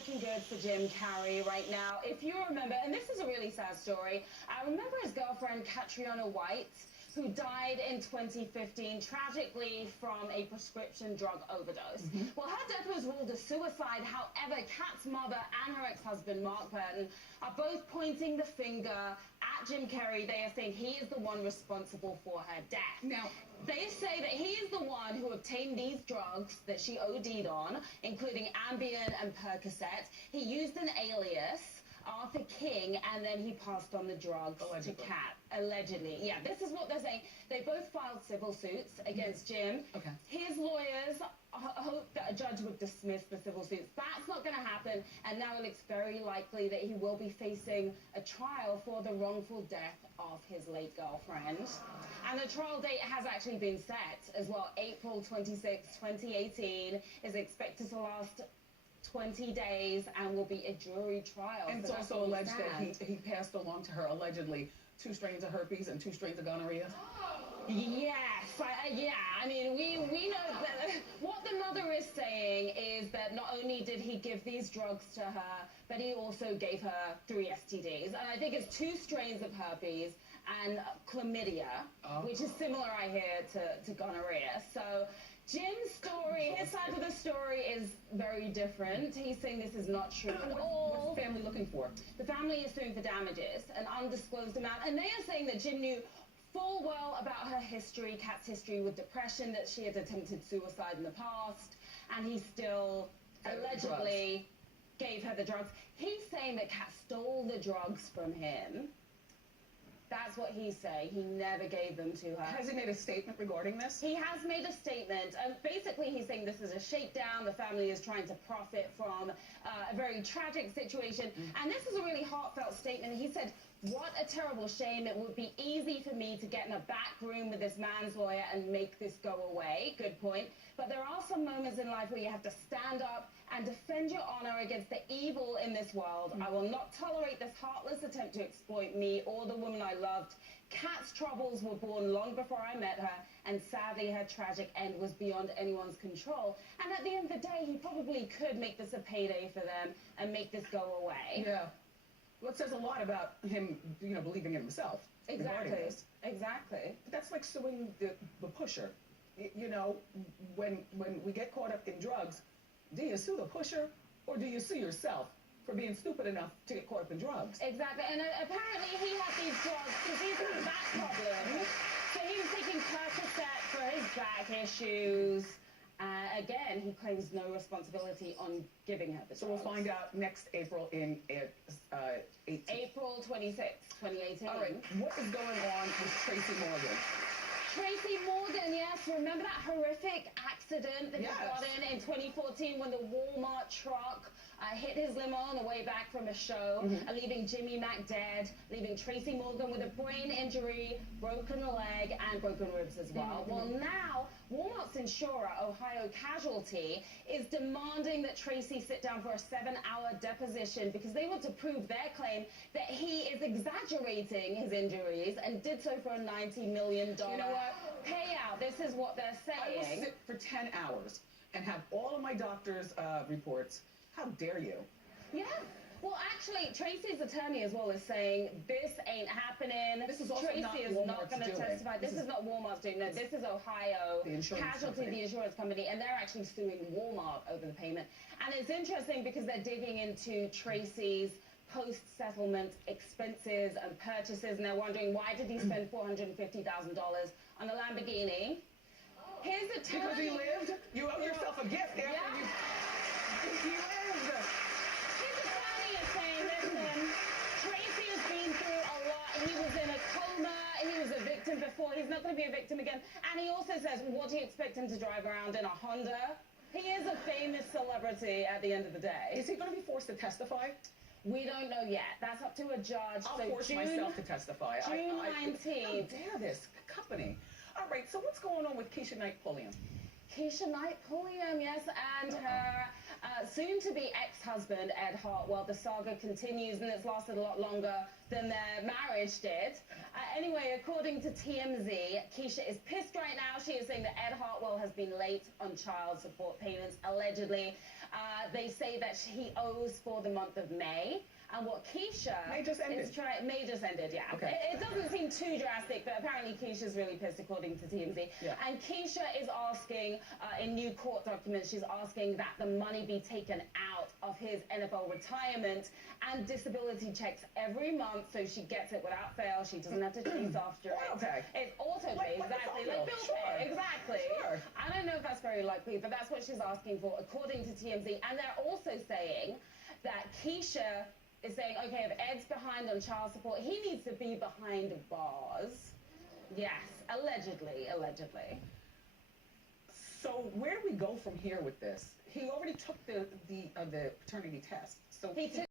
looking good for Jim Carrey right now. If you remember, and this is a really sad story, I remember his girlfriend, Catriona White, who died in 2015, tragically from a prescription drug overdose. Well, her death was ruled a suicide. However, Kat's mother and her ex-husband, Mark Burton, are both pointing the finger at Jim Carrey. They are saying he is the one responsible for her death. Now, they say that he is the one who obtained these drugs that she OD'd on, including Ambien and Percocet. He used an alias, Arthur King, and then he passed on the drugs to Kat. Allegedly. Yeah, this is what they're saying. They both filed civil suits against Jim. Okay. His lawyers hope that a judge would dismiss the civil suits. That's not going to happen, and now it looks very likely that he will be facing a trial for the wrongful death of his late girlfriend. And the trial date has actually been set as well. April 26, 2018 is expected to last 20 days and will be a jury trial. And it's also alleged that he passed along to her, allegedly, 2 strains of herpes and 2 strains of gonorrhea. Yes, yeah, I mean, we know that what the mother is saying is that not only did he give these drugs to her, but he also gave her 3 STDs. And I think it's 2 strains of herpes and chlamydia, which is similar, I hear, to gonorrhea. So Jim's story, his side of the story is very different. He's saying this is not true at all. What's the family looking for? The family is suing for damages, an undisclosed amount, and they are saying that Jim knew full well about her history, Kat's history with depression, that she had attempted suicide in the past, and he still allegedly gave her the drugs. He's saying that Kat stole the drugs from him. That's what he's saying. He never gave them to her. Has he made a statement regarding this? He has made a statement. Basically, he's saying this is a shakedown. The family is trying to profit from a very tragic situation. And this is a really heartfelt statement. He said, "What a terrible shame. It would be easy for me to get in a back room with this man's lawyer and make this go away." Good point. But there are some moments in life where you have to stand up and defend your honor against the evil in this world. I will not tolerate this heartless attempt to exploit me or the woman I loved. Kat's troubles were born long before I met her, and sadly her tragic end was beyond anyone's control. And at the end of the day, he probably could make this a payday for them and make this go away. Yeah. Well, it says a lot about him, believing in himself. Exactly. Exactly. But that's like suing the pusher. When we get caught up in drugs, do you sue the pusher or do you sue yourself for being stupid enough to get caught up in drugs? Exactly. And apparently he had these drugs because he's got a back problem. So he was taking Percocet for his back issues. Again, he claims no responsibility on giving her the drugs. So we'll find out next April in 18. April 26, 2018. All right. What is going on with Tracy Morgan? Tracy Morgan, yes. Remember that horrific accident that he got in 2014 when the Walmart truck hit his limo on the way back from a show, leaving Jimmy Mack dead, leaving Tracy Morgan with a brain injury, broken leg, and broken ribs as well. Well, now, Walmart's insurer, Ohio Casualty, is demanding that Tracy sit down for a 7-hour deposition because they want to prove their claim that he is exaggerating his injuries and did so for a $90 million payout. This is what they're saying. I will sit for 10 hours and have all of my doctor's reports. How dare you? Yeah. Well, actually, Tracy's attorney as well is saying this ain't happening. This is also Tracy is not going to testify. This is not Walmart's doing. No, this is Ohio Casualty, the insurance company, and they're actually suing Walmart over the payment. And it's interesting because they're digging into Tracy's post-settlement expenses and purchases, and they're wondering why did he spend $450,000 on a Lamborghini? His attorney... Because he lived? You owe yourself a gift after he lived. His attorney is saying, listen, Tracy has been through a lot. He was in a coma. He was a victim before. He's not going to be a victim again. And he also says, what do you expect him to drive around in a Honda? He is a famous celebrity at the end of the day. Is he going to be forced to testify? We don't know yet. That's up to a judge. I'll force myself to testify. June 19th. How dare this company? All right, so what's going on with Keisha Knight Pulliam? Keisha Knight Pulliam, yes, and her soon-to-be ex-husband, Ed Hartwell. The saga continues, and it's lasted a lot longer than their marriage did. Anyway, according to TMZ, Keisha is pissed right now. She is saying that Ed Hartwell has been late on child support payments, allegedly. They say that he owes for the month of May. And what Keisha May just ended. is trying... May just ended, yeah. Okay. It doesn't seem too drastic, but apparently Keisha's really pissed, according to TMZ. Yeah. And Keisha is asking, in new court documents, she's asking that the money be taken out of his NFL retirement and disability checks every month, so she gets it without fail. She doesn't have to chase after it. Auto-pay. It's auto-pay, exactly. Like bill pay, exactly. Sure. I don't know if that's very likely, but that's what she's asking for, according to TMZ. And they're also saying that Keisha is saying, okay, if Ed's behind on child support, he needs to be behind bars. Yes, allegedly. So where do we go from here with this? He already took the paternity test. So He took